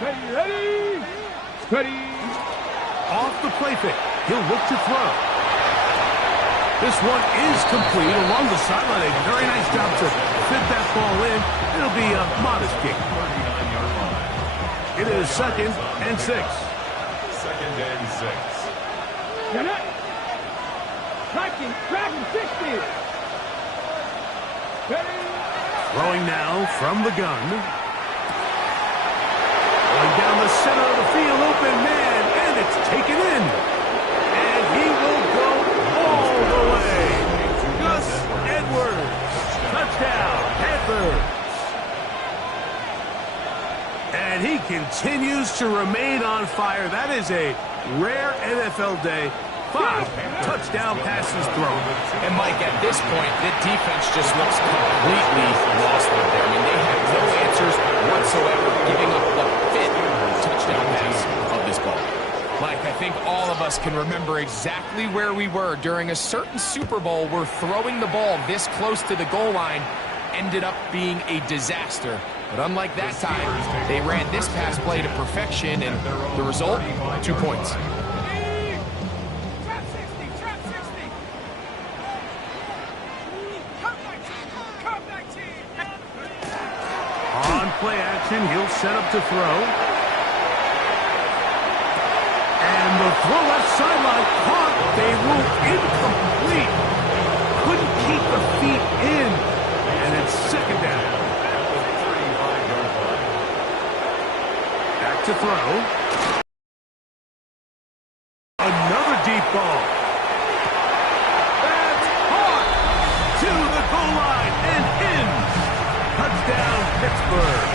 Ready? Ready. Off the play fake. He'll look to throw. This one is complete along the sideline. A very nice job to fit that ball in. It'll be a modest kick. 39-yard line. It is 2nd and 6. 2nd and 6. You're not. Tracking 60. Ready? Throwing now from the gun. Going down the center of the field, open man, and it's taken in. And he will go all the way. Gus Edwards. Touchdown, Panthers. And he continues to remain on fire. That is a rare NFL day. 5 touchdown passes thrown. And Mike, at this point, the defense just looks completely lost out there. I mean, they have no answers whatsoever, giving up the 5th touchdown pass of this ball. Mike, I think all of us can remember exactly where we were during a certain Super Bowl where throwing the ball this close to the goal line ended up being a disaster. But unlike that time, they ran this pass play to perfection, and the result, 2 points. Play action, he'll set up to throw. And the throw left sideline caught. They rule incomplete. Couldn't keep the feet in. And it's 2nd down. Back to throw. Another deep ball. That's caught. To the goal line and in. Touchdown, Pittsburgh.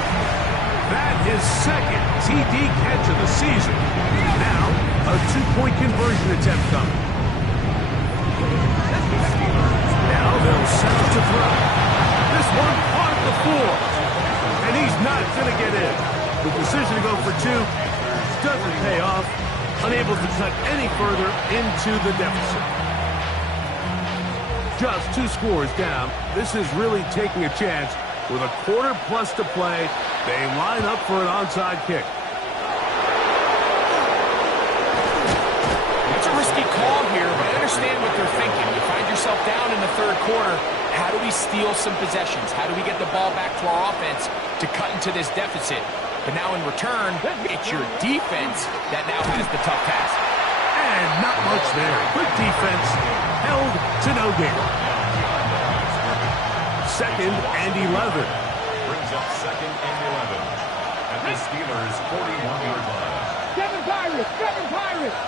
That is 2nd TD catch of the season. Now, a 2-point conversion attempt coming. Now they'll set up to throw. This one caught at the 4. And he's not going to get in. The decision to go for 2 doesn't pay off. Unable to cut any further into the deficit. Just 2 scores down. This is really taking a chance. With a quarter plus to play, they line up for an onside kick. It's a risky call here, but I understand what they're thinking. You find yourself down in the 3rd quarter. How do we steal some possessions? How do we get the ball back to our offense to cut into this deficit? But now in return, it's your defense that now has the tough task. And not much there. Good defense. Held to no gain. 2nd and 11. Brings up 2nd and 11. At the Steelers' 41-yard line. 7 Pirates! 7 Pirates!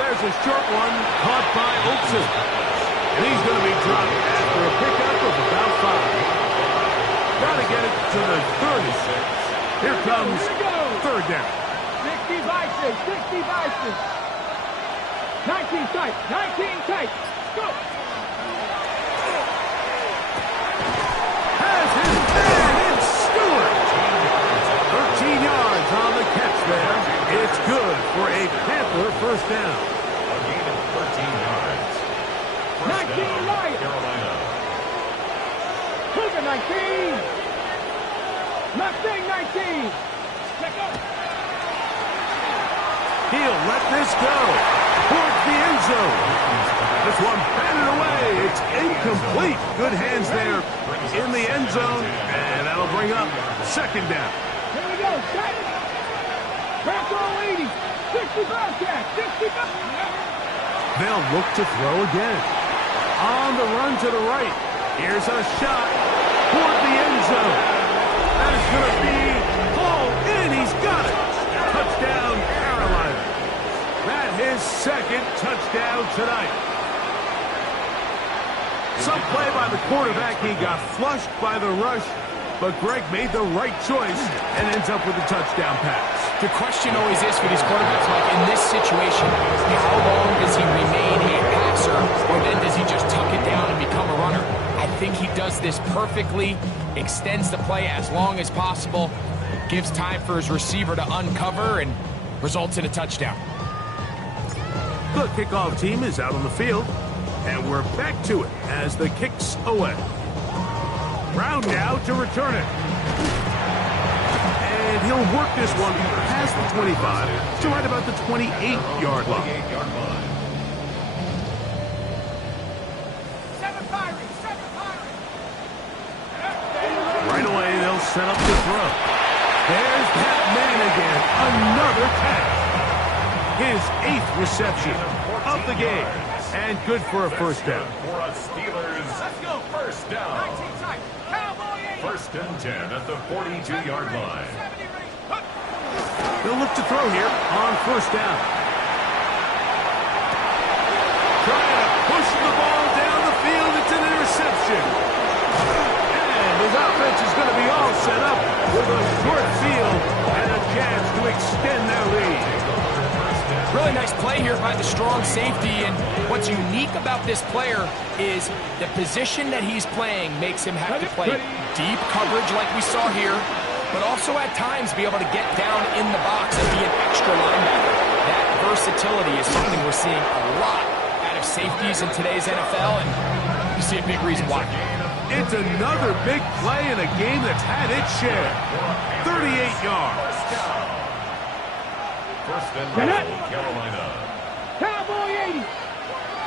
There's a short one caught by Olsen. And he's going to be dropped after a pickup of about 5. Got to get it to the 30. Here comes 3rd down. 60 Vices! 60 Vices! 19 tight! 19 tight! Go! Has his man in Stewart. 13 yards on the catch there. It's good for a Panther 1st down. A gain of 13 yards. 1st down, Carolina. Cougar 19! Mustang 19! Check up! He'll let this go. Towards the end zone. This one batted away. It's incomplete. Good hands there in the end zone. And that'll bring up 2nd down. Here we go. Set it. Back all 80. 65 catch. 65. They'll look to throw again. On the run to the right. Here's a shot toward the end zone. That is going to be hauled in. He's got it. Touchdown, Carolina. That his 2nd touchdown tonight. Some play by the quarterback. He got flushed by the rush, but Greg made the right choice and ends up with a touchdown pass. The question always is for these quarterbacks, like in this situation, how long does he remain a passer, or then does he just tuck it down and become a runner? I think he does this perfectly, extends the play as long as possible, gives time for his receiver to uncover, and results in a touchdown. The kickoff team is out on the field, and we're back to it as the kick's away. Brown now to return it. And he'll work this one past the 25 to right about the 28-yard line. Right away, they'll set up the throw. There's that man again. Another catch. His 8th reception of the game. And good for a first down. For a Steelers first down. First and 10 at the 42-yard line. They'll look to throw here on first down. Trying to push the ball down the field. It's an interception. And his offense is going to be all set up with a short field and a chance to extend their lead. Really nice play here by the strong safety, and what's unique about this player is the position that he's playing makes him have to play deep coverage like we saw here, but also at times be able to get down in the box and be an extra linebacker. That versatility is something we're seeing a lot out of safeties in today's NFL, and you see a big reason why. It's another big play in a game that's had its share. 38 yards. First and goal, Carolina. Cowboy 80.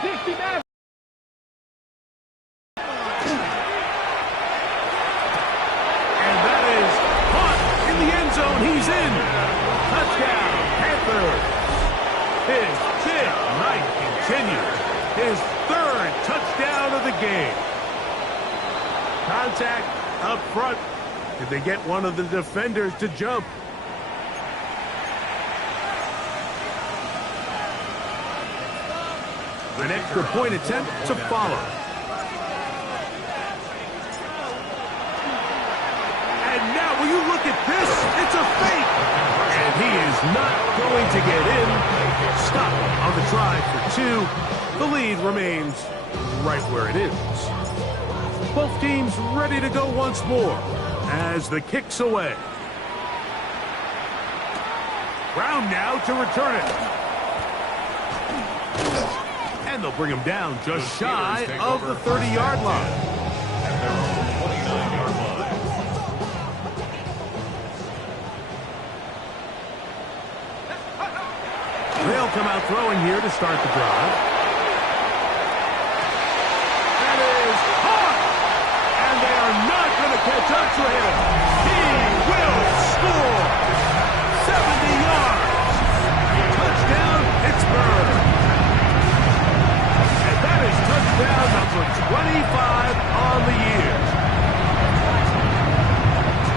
69. And that is caught in the end zone. He's in. Touchdown, Panthers. His big night continues. His 3rd touchdown of the game. Contact up front. Did they get one of the defenders to jump? An extra point attempt to follow. And now, will you look at this? It's a fake. And he is not going to get in. Stop on the try for 2. The lead remains right where it is. Both teams ready to go once more as the kick's away. Brown now to return it. And they'll bring him down just shy of the 30-yard line. At their own 29-yard line. They'll come out throwing here to start the drive. That is caught! And they are not going to catch up to him. He will score! 70 yards! Touchdown, Pittsburgh! That is touchdown number 25 on the year.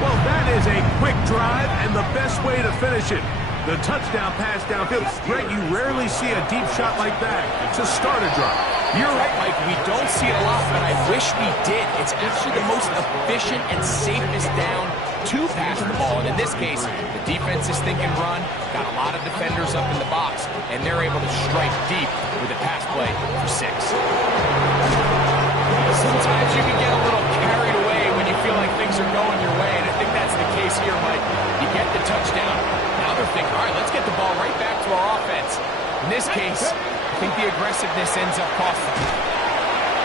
Well, that is a quick drive and the best way to finish it. The touchdown pass downfield. Greg, you rarely see a deep shot like that to start a drive. You're right, Mike. We don't see it a lot, but I wish we did. It's actually the most efficient and safest down to pass the ball. And in this case, the defense is thinking run, got a lot of defenders up in the box, and they're able to strike deep with a pass play for 6. Sometimes you can get a little carried away when you feel like things are going your way, and I think that's the case here, Mike. You get the touchdown. Now they're thinking, all right, let's get the ball right back to our offense. In this case, I think the aggressiveness ends up costing him.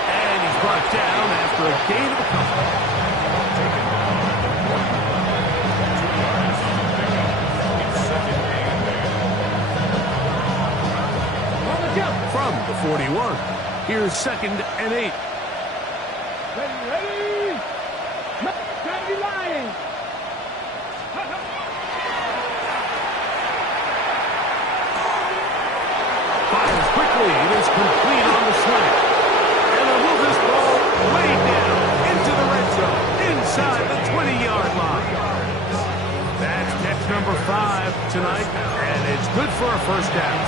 And he's brought down after a gain of a couple. From the 41, here's 2nd and 8. Ready? Ready, Lions. Fires quickly. It is complete on the slant. And they'll move this ball way down into the red zone, inside the 20-yard line. That's catch number 5 tonight, and it's good for a first down.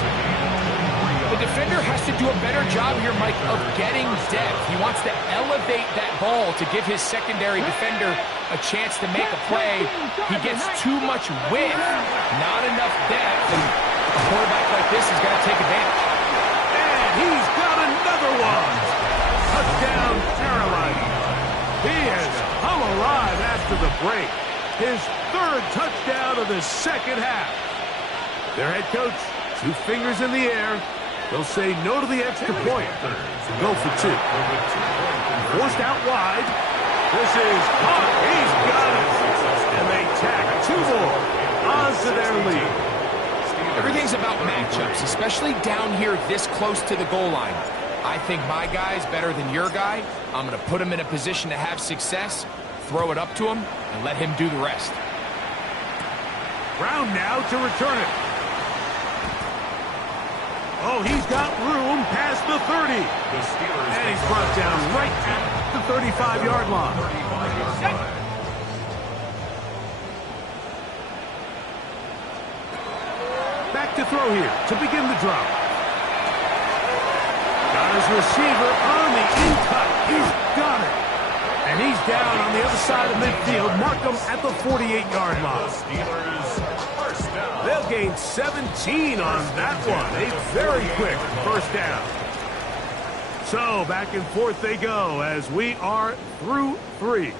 The defender has to do a better job here, Mike, of getting depth. He wants to elevate that ball to give his secondary defender a chance to make a play. He gets too much width, not enough depth, and a quarterback like this is going to take advantage. And he's got another one. Touchdown, Carolina. He is hung alive after the break. His 3rd touchdown of the second half. Their head coach, 2 fingers in the air. They'll say no to the extra point. Go for 2. Forced out wide. This is caught. He's got it. And they tack 2 more onto their lead. Everything's about matchups, especially down here this close to the goal line. I think my guy's better than your guy. I'm going to put him in a position to have success, throw it up to him, and let him do the rest. Brown now to return it. Oh, he's got room past the 30. And he's brought down right at the 35-yard line. Back to throw here to begin the drop. Got his receiver on the in-cut. He's got it. And he's down on the other side of midfield. Mark him at the 48-yard line. They'll gain 17 on that one. A very quick first down. So back and forth they go as we are through 3.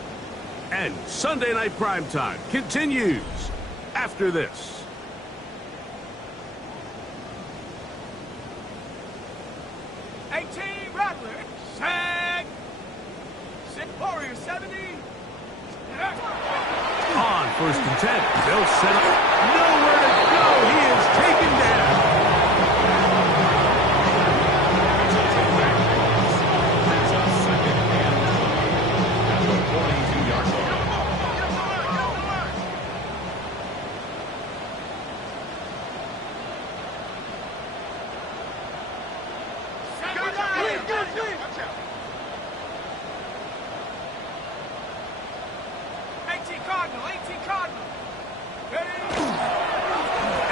And Sunday Night Primetime continues after this. Warrior 70. On 1st and 10. They'll set up. Nowhere to go. He is taken down.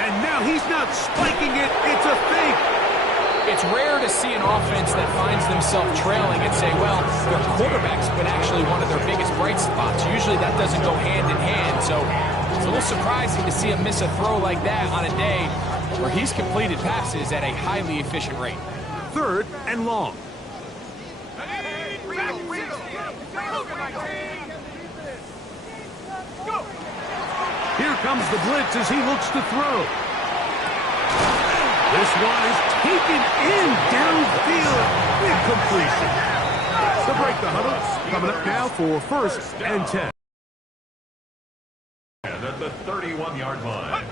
And now he's not spiking it. It's a fake. It's rare to see an offense that finds themselves trailing and say, well, their quarterback's been actually one of their biggest bright spots. Usually that doesn't go hand in hand, so it's a little surprising to see him miss a throw like that on a day where he's completed passes at a highly efficient rate. 3rd and long. Here comes the blitz as he looks to throw. This one is taken in downfield. Incompletion. To break the huddle, coming up now for 1st and 10. And at the 31-yard line.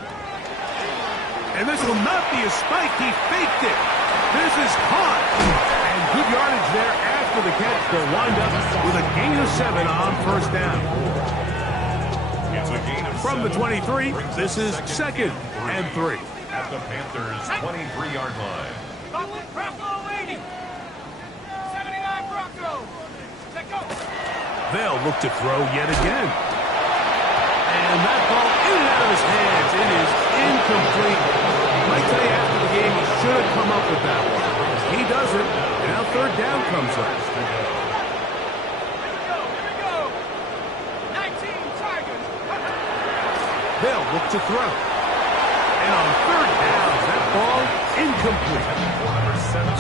And this will not be a spike. He faked it. This is caught. And good yardage there after the catch. They'll wind up with a gain of 7 on 1st down. From the 23, this is 2nd and 3. At the Panthers' 23-yard line. They'll look to throw yet again. And that ball in and out of his hands. It is incomplete. I tell you, after the game, he should have come up with that one. He doesn't. And now 3rd down comes up. They'll look to throw. And on 3rd down, that ball incomplete.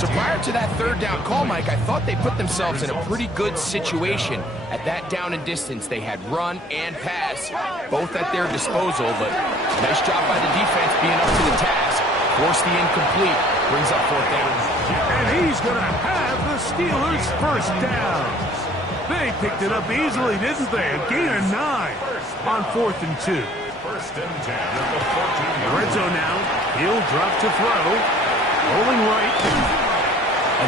So prior to that 3rd down call, Mike, I thought they put themselves in a pretty good situation. At that down and distance, they had run and pass, both at their disposal, but nice job by the defense being up to the task. Force the incomplete, brings up 4th down. And he's going to have the Steelers' 1st down. They picked it up easily, didn't they? A gain of 9 on 4th and 2. 1st and 10 at the 14-yard line. Red zone now. He'll drop to throw. Rolling right.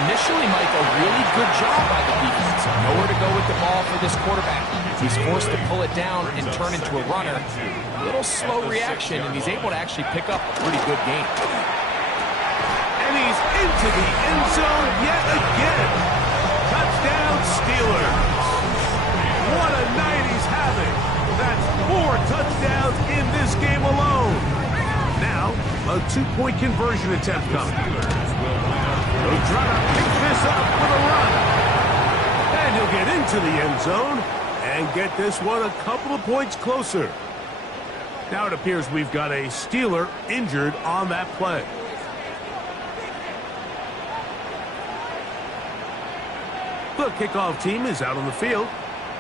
Initially, Mike, a really good job by the defense. Nowhere to go with the ball for this quarterback. He's forced to pull it down and turn into a runner. A little slow reaction, and he's able to actually pick up a pretty good game. And he's into the end zone yet again. Touchdown, Steelers. What a night he's having. That's 4 touchdowns in this game alone. Now, a 2-point conversion attempt coming. He'll try to pick this up with a run. And he'll get into the end zone and get this one a couple of points closer. Now it appears we've got a Steeler injured on that play. The kickoff team is out on the field.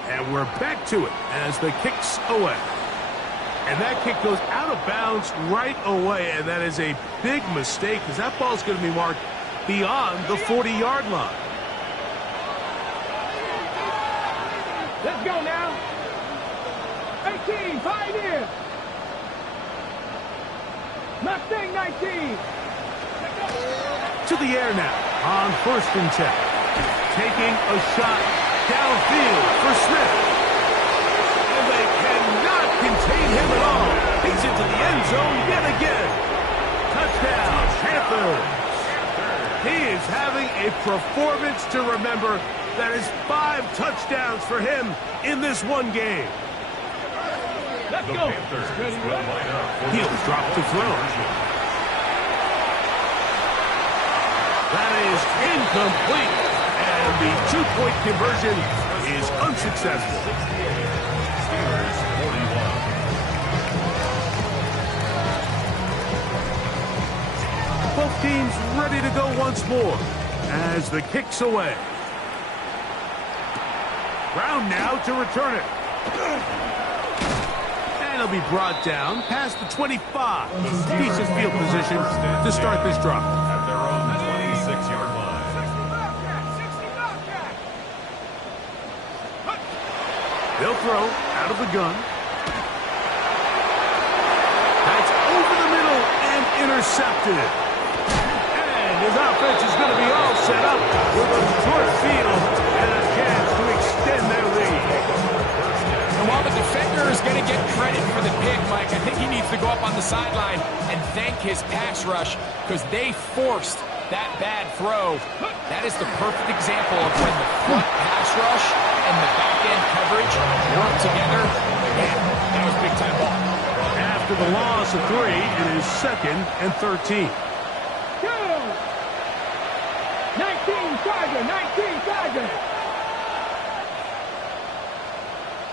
And we're back to it as the kick's away. And that kick goes out of bounds right away, and that is a big mistake because that ball's going to be marked beyond the 40-yard line. Let's go! 19, Pioneer. Mustang 19. To the air now on 1st and 10. Taking a shot downfield for Smith. And they cannot contain him at all. He's into the end zone yet again. Touchdown, Panthers. He is having a performance to remember. That is 5 touchdowns for him in this one game. Let's The go. Panthers will line up for He'll drop to throw. That is incomplete. And the 2-point conversion is unsuccessful. Steelers 41. Both teams ready to go once more as the kick's away. Brown now to return it. And he'll be brought down past the 25. Decent field position to start this drive. At their own 26-yard line. 60 Bobcat. They'll throw out of the gun. That's over the middle and intercepted. And his offense is going to be all set up with a short field and a chance to extend their lead. And while the defender is going to get credit for the pick, Mike, I think he needs to go up on the sideline and thank his pass rush because they forced that bad throw. That is the perfect example of when the front pass rush and the back-end coverage work together. Man, that was big-time ball. After the loss of 3, it is 2nd and 13. Go. 19 Tiger. 19 Tiger.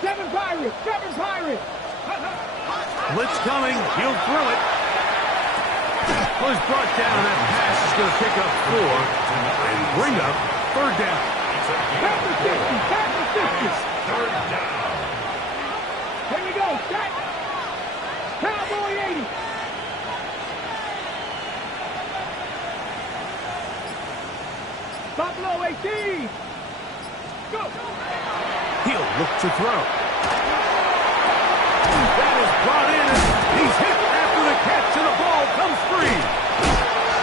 7 Pirates. 7 Pirates. Blitz coming. He'll throw it. Was brought down. That pass is going to pick up 4 and bring up 3rd down. Panther 60. Panther 60. 3rd down. Here we go. Set. Cowboy 80. Buffalo 18. Go. He'll look to throw. That is brought in. He's hit after the catch, and the ball comes free.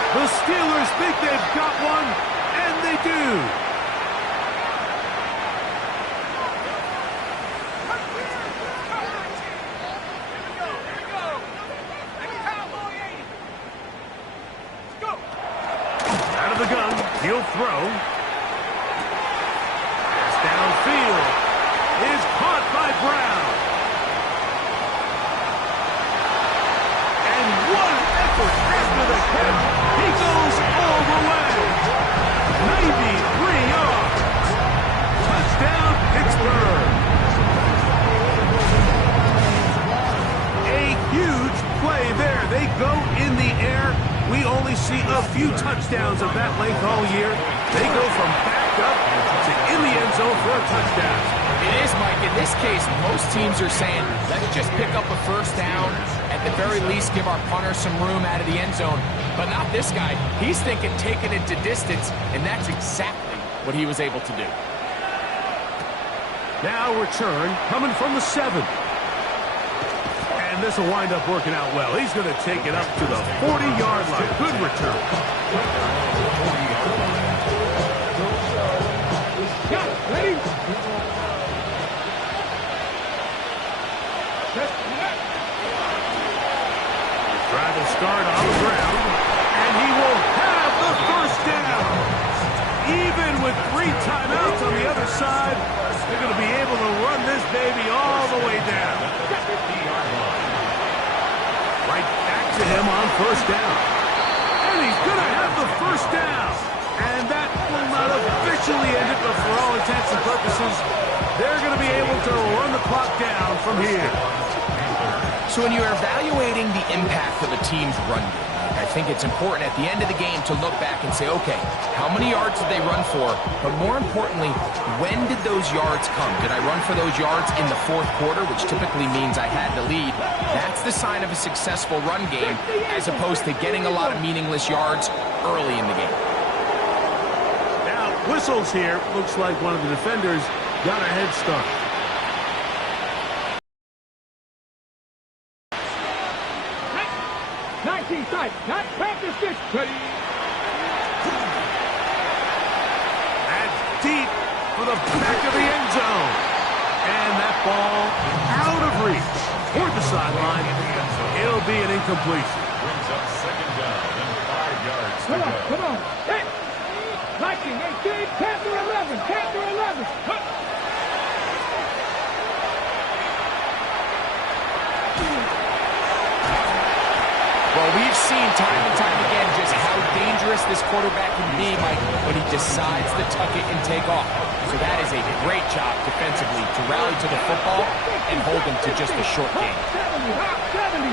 The Steelers think they've got one, and they do. Out of the gun, he'll throw. Pass downfield is caught by Brown. And what an effort after the catch. He goes all the way. 93 yards. Touchdown, Pittsburgh. A huge play there. They go in the air. We only see a few touchdowns of that length all year. They go from back up to in the end zone for a touchdown. It is, Mike. In this case, most teams are saying, let's just pick up a 1st down. At the very least, give our punter some room out of the end zone. But not this guy. He's thinking taking it to distance, and that's exactly what he was able to do. Now return coming from the 7. And this will wind up working out well. He's going to take it up to the 40-yard line. Good return. Got it. Ready? Try to start on the ground. And he will have the 1st down. Even with 3 timeouts on the other side, they're going to be able to run this baby all the way down. Right back to him on 1st down. And he's going to have the 1st down. And that will not officially end it, but for all intents and purposes, they're going to be able to run the clock down from here. So when you're evaluating the impact of a team's run game, I think it's important at the end of the game to look back and say, okay, how many yards did they run for? But more importantly, when did those yards come? Did I run for those yards in the 4th quarter, which typically means I had the lead? That's the sign of a successful run game, as opposed to getting a lot of meaningless yards early in the game. Now, whistles here. Looks like one of the defenders got a head start. 19 tight. Not practice this. Ready. That's deep for the back of the end zone. And that ball out of reach toward the sideline. It'll be an incompletion. Brings up second down and 5 yards to go. Come on. Hey. 19, 18, Panther 11, Panther 11. Well, we've seen time and time again just how dangerous this quarterback can be, Mike, when he decides to tuck it and take off. So that is a great job defensively to rally to the football and hold him to just a short game. 70.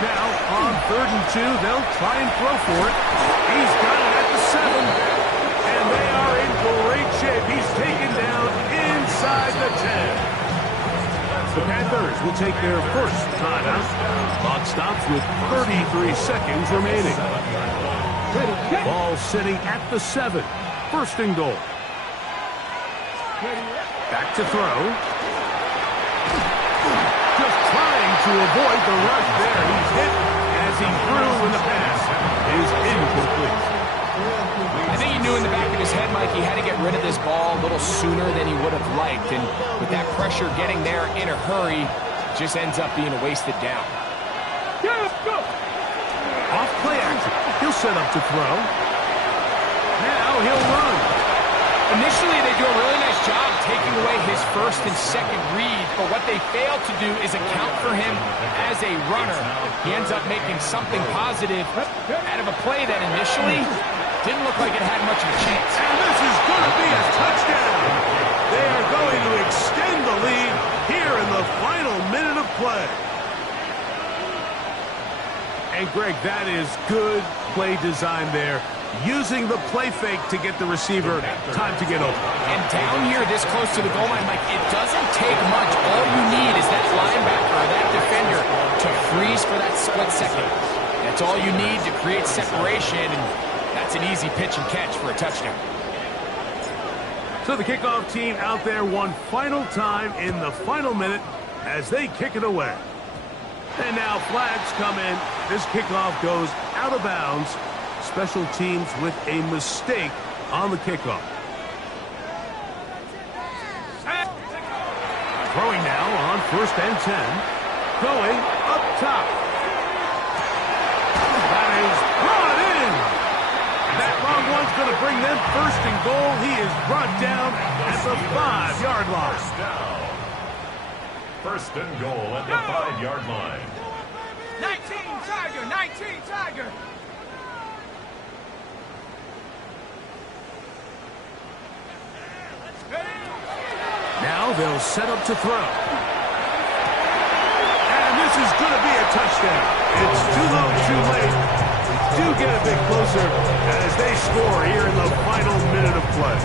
Now, on 3rd and 2, they'll try and throw for it. He's got it at the 7. And they are in great shape. He's taken down inside the 10. The Panthers will take their first timeout. Clock stops with 33 seconds remaining. Ball sitting at the 7. 1st and goal. Back to throw. Just trying to avoid the rush there. He's hit as he threw when the pass is incomplete. I think he knew in the back of his head, Mike, he had to get rid of this ball a little sooner than he would have liked. And with that pressure getting there in a hurry, just ends up being a wasted down. Off play action. He'll set up to throw. Now he'll run. Initially, they do a really nice job taking away his first and second read, but what they fail to do is account for him as a runner. He ends up making something positive out of a play that initially didn't look like it had much of a chance. And this is going to be a touchdown. They are going to extend the lead here in the final minute of play. And, Greg, that is good play design there. Using the play fake to get the receiver time to get open. And down here this close to the goal line, Mike, it doesn't take much. All you need is that linebacker or that defender to freeze for that split second. That's all you need to create separation, and that's an easy pitch and catch for a touchdown. So the kickoff team out there one final time in the final minute as they kick it away. And now flags come in. This kickoff goes out of bounds. Special teams with a mistake on the kickoff. Throwing now on 1st and 10. Going up top. That is brought in. That long one's going to bring them 1st and goal. He is brought down at the 5-yard line. First and goal at the 5-yard line. 19 Tiger, 19 Tiger. Now they'll set up to throw. And this is going to be a touchdown. It's too little, too late. We do get a bit closer as they score here in the final minute of play.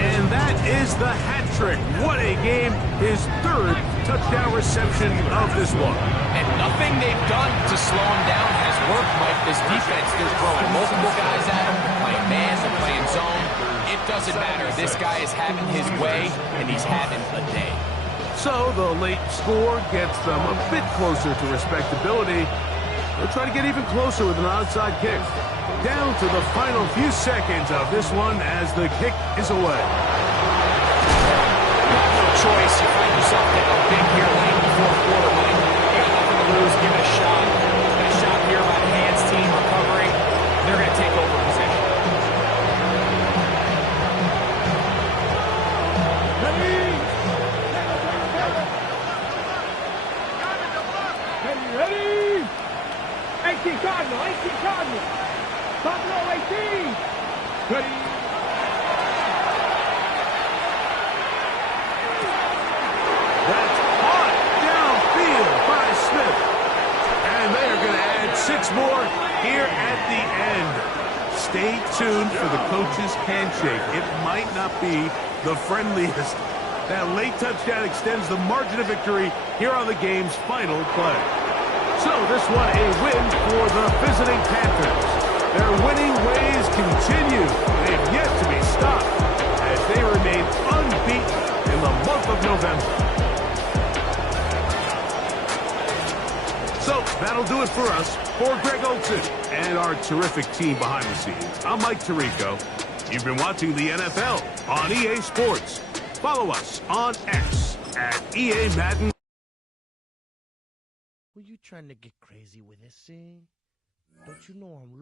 And that is the hat trick. What a game. His 3rd touchdown reception of this one. And nothing they've done to slow him down has worked, Mike. This defense, they're throwing multiple guys at him, playing man, they're playing zone. It doesn't matter. This guy is having his way, and he's having a day. So the late score gets them a bit closer to respectability. They'll try to get even closer with an onside kick. Down to the final few seconds of this one as the kick is away. You have no choice. You find yourself down big here late in the 4th quarter, Mike. You got nothing to lose. Give it a shot. Got a shot here by the hands team recovering. They're going to take over possession. Ready? 18 Cardinal, 18 Cardinal. Cardinal, 18. Ready? That's caught downfield by Smith. And they are going to add 6 more here at the end. Stay tuned for the coach's handshake. It might not be the friendliest. That late touchdown extends the margin of victory here on the game's final play. So this one a win for the visiting Panthers. Their winning ways continue. They've yet to be stopped as they remain unbeaten in the month of November. So that'll do it for us. For Greg Olson and our terrific team behind the scenes, I'm Mike Tirico. You've been watching the NFL on EA Sports. Follow us on X at EA Madden. Were you trying to get crazy with this thing? Don't you know I'm